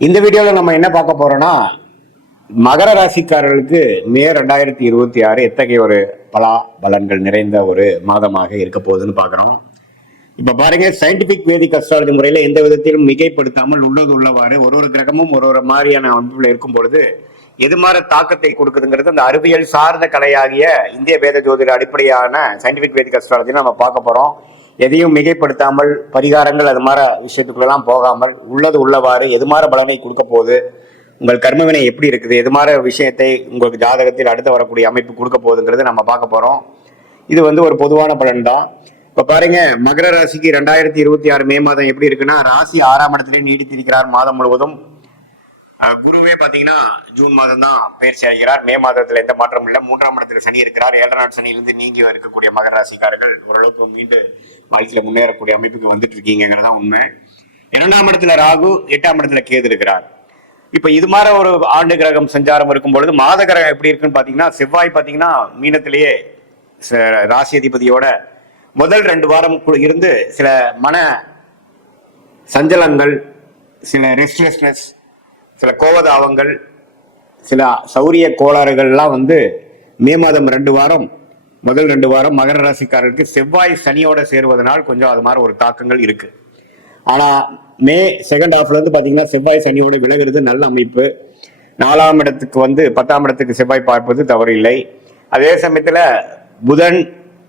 இந்த வீடியோவில் நம்ம என்ன பார்க்க போறோம்னா, மகர ராசிக்காரர்களுக்கு மே 2026 எத்தகைய ஒரு பலா பலன்கள் நிறைந்த ஒரு மாதமாக இருக்க போகுதுன்னு பார்க்குறோம். இப்ப பாருங்க, சயின்டிபிக் வேதிக் அஸ்ட்ராலஜி முறையில எந்த விதத்திலும் மிகைப்படுத்தாமல் உள்ளது உள்ளவாறு ஒரு கிரகமும் ஒரு மாதிரியான அமைப்புல இருக்கும் பொழுது எது மாதிரி தாக்கத்தை கொடுக்குதுங்கிறது அந்த அறிவியல் சார்ந்த கலையாகிய இந்திய வேத ஜோதிட அடிப்படையான சயின்டிபிக் வேதிக் அஸ்ட்ராலஜி நம்ம பார்க்க போறோம். எதையும் மிகைப்படுத்தாமல் பரிகாரங்கள் அது மாதிரி விஷயத்துக்குள்ளெல்லாம் போகாமல் உள்ளது உள்ளவாறு எது மாதிரி பலனை கொடுக்க போகுது, உங்கள் கர்மவினை எப்படி இருக்குது, எது மாதிரி விஷயத்தை உங்களுக்கு ஜாதகத்தில் அடுத்து வரக்கூடிய அமைப்பு கொடுக்க போகுதுங்கிறது நம்ம பார்க்க போறோம். இது ஒரு பொதுவான பலன் தான். இப்ப பாருங்க, மகர ராசிக்கு 2026 மே மாதம் எப்படி இருக்குன்னா, ராசி 6ஆம் இடத்திலே நீடித்திருக்கிறார் மாதம் முழுவதும். குருவே பாத்தீங்கன்னா ஜூன் மாதம் தான் பயிற்சி ஆகிறார். மே மாதத்துல எந்த மாற்றமும் இல்லை. 3ஆம் இடத்துல சனி இருக்கிறார். 7 நாள் சனியிலிருந்து நீங்கி இருக்கக்கூடிய மகர ராசிக்காரர்கள் ஓரளவுக்கு மீண்டு வாழ்க்கையில முன்னேறக்கூடிய அமைப்புக்கு வந்துட்டு இருக்கீங்கிறதா உண்மை. 2ஆம் இடத்துல ராகு, 8ஆம் இடத்துல கேது இருக்கிறார். இப்ப இது மாதிரி ஒரு ஆண்டு கிரகம் சஞ்சாரம் இருக்கும் பொழுது மாத கிரகம் எப்படி இருக்குன்னு பாத்தீங்கன்னா, செவ்வாய் பாத்தீங்கன்னா மீனத்திலேயே ராசி அதிபதியோட முதல் 2 வாரம் இருந்து சில மன சஞ்சலங்கள், சில ரெஸ்ட்லெஸ்னஸ், சில கோபதாபங்கள், சில சௌரிய கோளாறுகள்லாம் மே மாதம் 2 வாரம் முதல் 2 வாரம் மகர ராசிக்காரருக்கு செவ்வாய் சனியோட சேருவதனால் கொஞ்சம் அது மாதிரி ஒரு தாக்கங்கள் இருக்கு. ஆனா மே செகண்ட் ஹாஃப்ல இருந்து பாத்தீங்கன்னா செவ்வாய் சனியோட விலகிறது நல்ல அமைப்பு. 4ஆம் இடத்துக்கு 10ஆம் இடத்துக்கு செவ்வாய் பார்ப்பது தவறு இல்லை. அதே சமயத்துல புதன்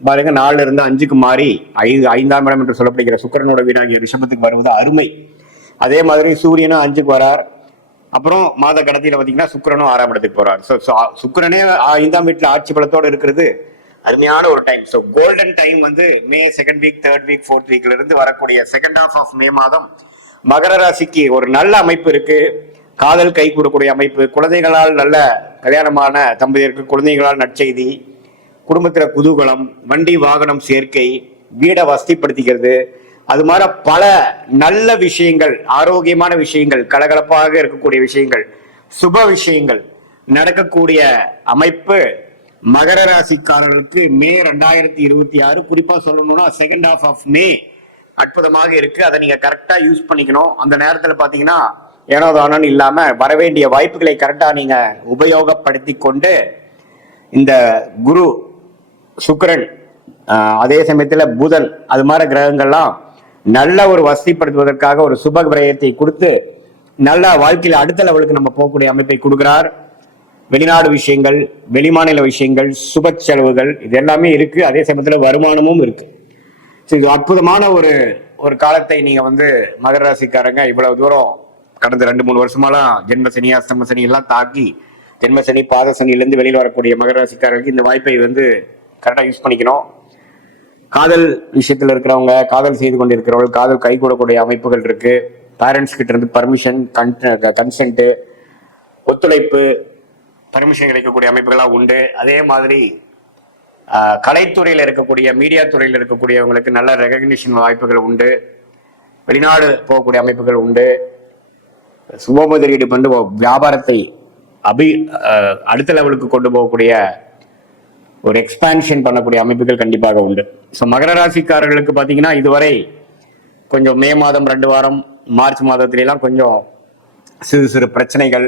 பாருங்க 4ல இருந்து 5க்கு மாறி 5ஆம் இடம் என்று சொல்லப்படுகிற சுக்கிரனோட வீடாகிய ரிஷபத்துக்கு வருவது அருமை. அதே மாதிரி சூரியனும் 5க்கு வரார். அப்புறம் மாத கடத்தில பாத்தீங்கன்னா சுக்கிரனும் 6ஆம் இடத்துக்கு போறார். சுக்கிரனே 5ஆம் வீட்டுல ஆட்சி பலத்தோடு இருக்கிறது அருமையான ஒரு time. So golden time May second week, third week, fourth வீக்ல இருந்து வரக்கூடிய செகண்ட் ஹாஃப் ஆஃப் மே மாதம் மகர ராசிக்கு ஒரு நல்ல அமைப்பு இருக்கு. காதல் கை கூடக்கூடிய அமைப்பு, குழந்தைகளால் நல்ல கல்யாணமான தம்பதியருக்கு குழந்தைகளால் நற்செய்தி, குடும்பத்துல குதூகலம், வண்டி வாகனம் சேர்க்கை, வீடை வசதிப்படுத்திக்கிறது, அது மாதிரி பல நல்ல விஷயங்கள், ஆரோக்கியமான விஷயங்கள், கலகலப்பாக இருக்கக்கூடிய விஷயங்கள், சுப விஷயங்கள் நடக்கக்கூடிய அமைப்பு மகர ராசிக்காரர்களுக்கு மே 2026 குறிப்பா சொல்லணும்னா செகண்ட் ஹாஃப் ஆஃப் மே அற்புதமாக இருக்கு. அதை நீங்க கரெக்டா யூஸ் பண்ணிக்கணும். அந்த நேரத்துல பாத்தீங்கன்னா ஏனோ தானோன்னு இல்லாம வரவேண்டிய வாய்ப்புகளை கரெக்டா நீங்க உபயோகப்படுத்தி கொண்டு இந்த குரு, சுக்கிரன், அதே சமயத்துல புதன், அது மாதிரி கிரகங்கள்லாம் நல்ல ஒரு வசதிப்படுத்துவதற்காக ஒரு சுப விரயத்தை கொடுத்து நல்ல வாழ்க்கையில அடுத்த லெவலுக்கு நம்ம போகக்கூடிய அமைப்பை கொடுக்கிறார். வெளிநாடு விஷயங்கள், வெளிமாநில விஷயங்கள், சுப செலவுகள், இது எல்லாமே இருக்கு. அதே சமயத்துல வருமானமும் இருக்கு. இது அற்புதமான ஒரு காலத்தை நீங்க மகர ராசிக்காரங்க இவ்வளவு தூரம் கடந்த 2-3 வருஷமாலாம் ஜென்மசனி, அஷ்டம சனி எல்லாம் தாக்கி ஜென்மசனி, பாத சனியிலிருந்து வெளியில் வரக்கூடிய மகர ராசிக்காரர்களுக்கு இந்த வாய்ப்பை கரெக்டா யூஸ் பண்ணிக்கணும். காதல் விஷயத்துல இருக்கிறவங்க, காதல் செய்து கொண்டு இருக்கிறவங்க, காதல் கை கூடக்கூடிய அமைப்புகள் இருக்கு. பேரண்ட்ஸ் கிட்ட இருந்து பர்மிஷன், கன்சென்ட், ஒத்துழைப்பு, பர்மிஷன் கிடைக்கக்கூடிய அமைப்புகள்லாம் உண்டு. அதே மாதிரி கலைத்துறையில் இருக்கக்கூடிய, மீடியா துறையில் இருக்கக்கூடியவங்களுக்கு நல்ல ரெகக்னிஷன் வாய்ப்புகள் உண்டு. வெளிநாடு போகக்கூடிய அமைப்புகள் உண்டு. சுப முதலீடு பண்ணி வியாபாரத்தை அடுத்த லெவலுக்கு கொண்டு போகக்கூடிய ஒரு எக்ஸ்பான்ஷன் பண்ணக்கூடிய அமைப்புகள் கண்டிப்பாக உண்டு. ஸோ மகர ராசிக்காரர்களுக்கு பார்த்தீங்கன்னா இதுவரை கொஞ்சம் மே மாதம் 2 வாரம், மார்ச் மாதத்திலாம் கொஞ்சம் சிறு பிரச்சனைகள்,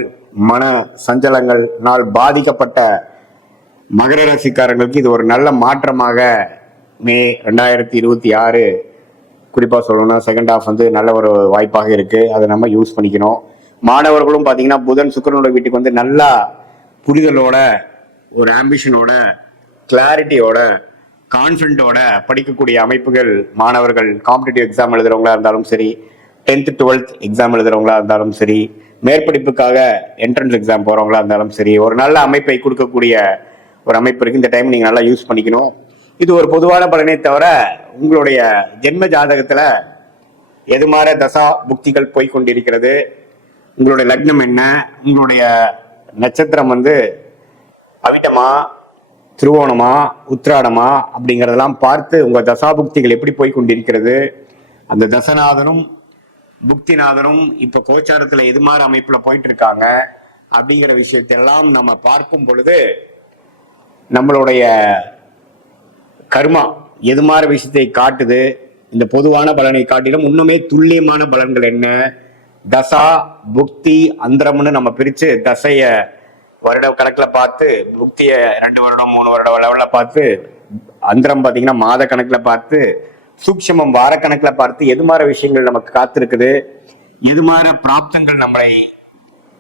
மன சஞ்சலங்கள்னால் பாதிக்கப்பட்ட மகர ராசிக்காரர்களுக்கு இது ஒரு நல்ல மாற்றமாக மே 2026 குறிப்பா சொல்லணும்னா செகண்ட் ஹாஃப் நல்ல ஒரு வாய்ப்பாக இருக்கு. அதை நம்ம யூஸ் பண்ணிக்கணும். மாணவர்களும் பாத்தீங்கன்னா புதன் சுக்கிரனோட வீட்டுக்கு நல்லா புரிதலோட, ஒரு ஆம்பிஷனோட, கிளாரிட்டியோட, கான்ஃபிடென்ட்டோட படிக்கக்கூடிய அமைப்புகள் மாணவர்கள் காம்படிட்டிவ் எக்ஸாம் எழுதுறவங்களா இருந்தாலும் சரி, 10th 12th எக்ஸாம் எழுதுறவங்களா இருந்தாலும் சரி, மேற்படிப்புக்காக என்ட்ரன்ஸ் எக்ஸாம் போறவங்களா இருந்தாலும் சரி, ஒரு நல்ல அமைப்பை கொடுக்கக்கூடிய ஒரு அமைப்பு இருக்கு. இந்த டைம் நீங்க நல்லா யூஸ் பண்ணிக்கணும். இது ஒரு பொதுவான பலனை தவிர உங்களுடைய ஜென்ம ஜாதகத்துல எது மாதிரி தசா புக்திகள் போய்கொண்டிருக்கிறது, உங்களுடைய லக்னம் என்ன, உங்களுடைய நட்சத்திரம் அவிட்டமா, திருவோணமா, உத்திராடமா அப்படிங்கறதெல்லாம் பார்த்து உங்க தசாபுக்திகள் எப்படி போய்கொண்டிருக்கிறது, அந்த தசநாதனும் புக்திநாதனும் இப்ப கோச்சாரத்துல எது மாதிரி அமைப்புல போயிட்டு இருக்காங்க அப்படிங்கிற விஷயத்தெல்லாம் நம்ம பார்க்கும் பொழுது நம்மளுடைய கர்மா எது மாதிரி விஷயத்தை காட்டுது, இந்த பொதுவான பலனை காட்டிலும் இன்னுமே துல்லியமான பலன்கள் என்ன, தசா, புக்தி, அந்தரம்னு நம்ம பிரிச்சு தசைய வருட கணக்கில் பார்த்து, புக்திய 2 வருடம் 3 வருடம் லெவலில் பார்த்து, அந்தரம் பார்த்தீங்கன்னா மாத கணக்கில் பார்த்து, சூக்ஷமம் வாரக்கணக்கில் பார்த்து எது மாதிரி விஷயங்கள் நமக்கு காத்திருக்குது, எது மாதிரி பிராப்தங்கள்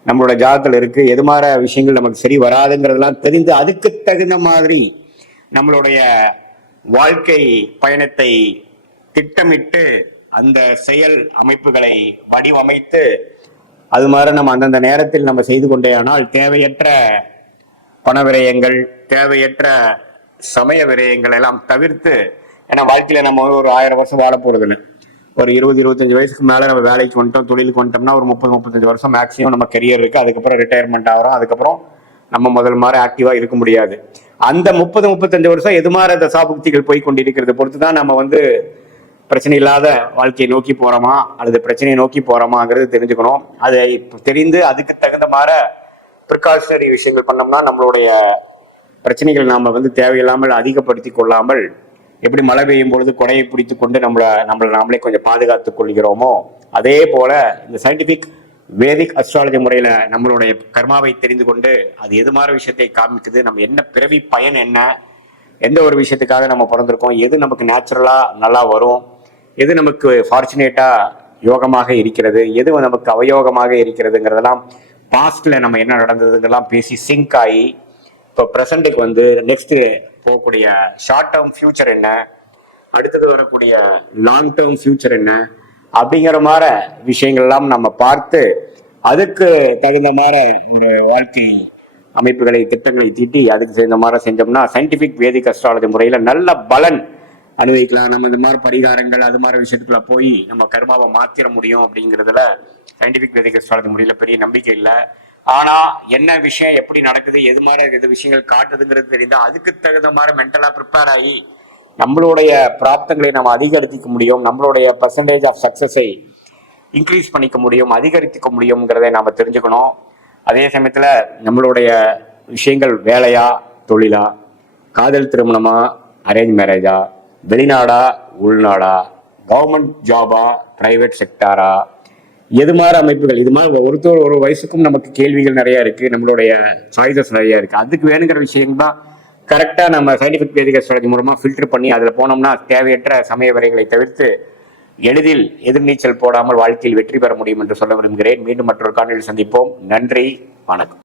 நம்மளோட ஜாதகத்தில் இருக்கு, எது மாதிரி விஷயங்கள் நமக்கு சரி வராதுங்கிறதெல்லாம் தெரிந்து அதுக்கு தகுந்த மாதிரி நம்மளுடைய வாழ்க்கை பயணத்தை திட்டமிட்டு அந்த செயல் அமைப்புகளை வடிவமைத்து அது மாதிரி நம்ம அந்தந்த நேரத்தில் நம்ம செய்து கொண்டேயானால் தேவையற்ற பண விரயங்கள், தேவையற்ற சமய விரயங்கள் எல்லாம் தவிர்த்து, ஏன்னா வாழ்க்கையில நம்ம ஒரு 1000 வருஷம் வாழ போறதில்லை. ஒரு 20-25 வயசுக்கு மேல நம்ம வேலைக்கு வந்துட்டோம், தொழிலுக்கு வந்துட்டோம்னா ஒரு 30-35 வருஷம் மேக்சிமம் நம்ம கெரியர் இருக்கு. அதுக்கப்புறம் ரிட்டையர்மெண்ட் ஆகிறோம். அதுக்கப்புறம் நம்ம முதல் மாதிரி ஆக்டிவா இருக்க முடியாது. அந்த 30-35 வருஷம் எது மாதிரி தசாபுக்திகள் போய் கொண்டிருக்கிறது பொறுத்து தான் நம்ம பிரச்சனை இல்லாத வாழ்க்கையை நோக்கி போறோமா அல்லது பிரச்சனையை நோக்கி போறோமாங்கிறது தெரிஞ்சுக்கணும். அதை தெரிந்து அதுக்கு தகுந்த மாதிரி ப்ரிகாஷனரி விஷயங்கள் பண்ணோம்னா நம்மளுடைய பிரச்சனைகள் நாம தேவையில்லாமல் அதிகப்படுத்தி கொள்ளாமல், எப்படி மழை பெய்யும் பொழுது கொடையை பிடித்து கொண்டு நம்மளை நாமளே கொஞ்சம் பாதுகாத்துக் கொள்கிறோமோ, அதே போல இந்த சயின்டிபிக் வேதிக் அஸ்ட்ராலஜி முறையில நம்மளுடைய கர்மாவை தெரிந்து கொண்டு அது எது மாதிரி விஷயத்தை காமிக்குது, நம்ம என்ன பிறவி பயன் என்ன, எந்த ஒரு விஷயத்துக்காக நம்ம பிறந்திருக்கோம், எது நமக்கு நேச்சுரலா நல்லா வரும், எது நமக்கு ஃபார்ச்சுனேட்டா யோகமாக இருக்கிறது, எது நமக்கு அவயோகமாக இருக்கிறதுங்கிறதெல்லாம் பாஸ்ட்ல நம்ம என்ன நடந்ததுங்கெல்லாம் பேசி சிங்க் ஆகி இப்போ ப்ரெசண்ட்டுக்கு நெக்ஸ்ட் போகக்கூடிய ஷார்ட் டேர்ம் ஃபியூச்சர் என்ன, அடுத்தது வரக்கூடிய லாங் டேர்ம் ஃபியூச்சர் என்ன அப்படிங்கிற மாதிரி விஷயங்கள்லாம் நம்ம பார்த்து அதுக்கு தகுந்த மாதிரி ஒரு வாழ்க்கை அமைப்புகளை திட்டங்களை தீட்டி அதுக்கு தகுந்த மாதிரி செஞ்சோம்னா சயின்டிபிக் வேதிக் அஸ்ட்ராலஜி முறையில நல்ல பலன் அனுபவிக்கலாம். நம்ம இந்த மாதிரி பரிகாரங்கள் அது மாதிரி விஷயத்துக்குள்ள போய் நம்ம கர்மாவை மாத்திர முடியும் அப்படிங்கிறதுல சயின்டிபிக் வேதிக் அஸ்ட்ராலஜி முறையில பெரிய நம்பிக்கை இல்லை. ஆனா என்ன விஷயம் எப்படி நடக்குது, எது மாதிரி எது விஷயங்கள் காட்டுதுங்கிறது தெரிந்தா அதுக்கு தகுந்த மாதிரி மென்டலா ப்ரிப்பேர் ஆகி நம்மளுடைய பிராப்தங்களை நம்ம அதிகரிக்க முடியும், நம்மளுடைய பர்சன்டேஜ் ஆஃப் சக்சஸை இன்க்ரீஸ் பண்ணிக்க முடியும், அதிகரித்துக்க முடியுங்கிறதை நாம தெரிஞ்சுக்கணும். அதே சமயத்துல நம்மளுடைய விஷயங்கள் வேலையா, தொழிலா, காதல் திருமணமா, அரேஞ்ச் மேரேஜா, வெளிநாடா, உள்நாடா, கவர்மெண்ட் ஜாபா, பிரைவேட் செக்டாரா, எது மாதிரி அமைப்புகள், இது மாதிரி ஒரு வயசுக்கும் நமக்கு கேள்விகள் நிறைய இருக்கு, நம்மளுடைய சாய்ஸஸ் நிறைய இருக்கு. அதுக்கு வேணுங்கிற விஷயம் தான் கரெக்டா நம்ம சயின்டிபிக் வேதிக் அஸ்ட்ராலஜி மூலமா ஃபில்டர் பண்ணி அதுல போனோம்னா தேவையற்ற சமய வரைகளை தவிர்த்து எளிதில் எதிர்நீச்சல் போடாமல் வாழ்க்கையில் வெற்றி பெற முடியும் என்று சொல்ல விரும்புகிறேன். மீண்டும் மற்றொரு காணொலியில் சந்திப்போம். நன்றி, வணக்கம்.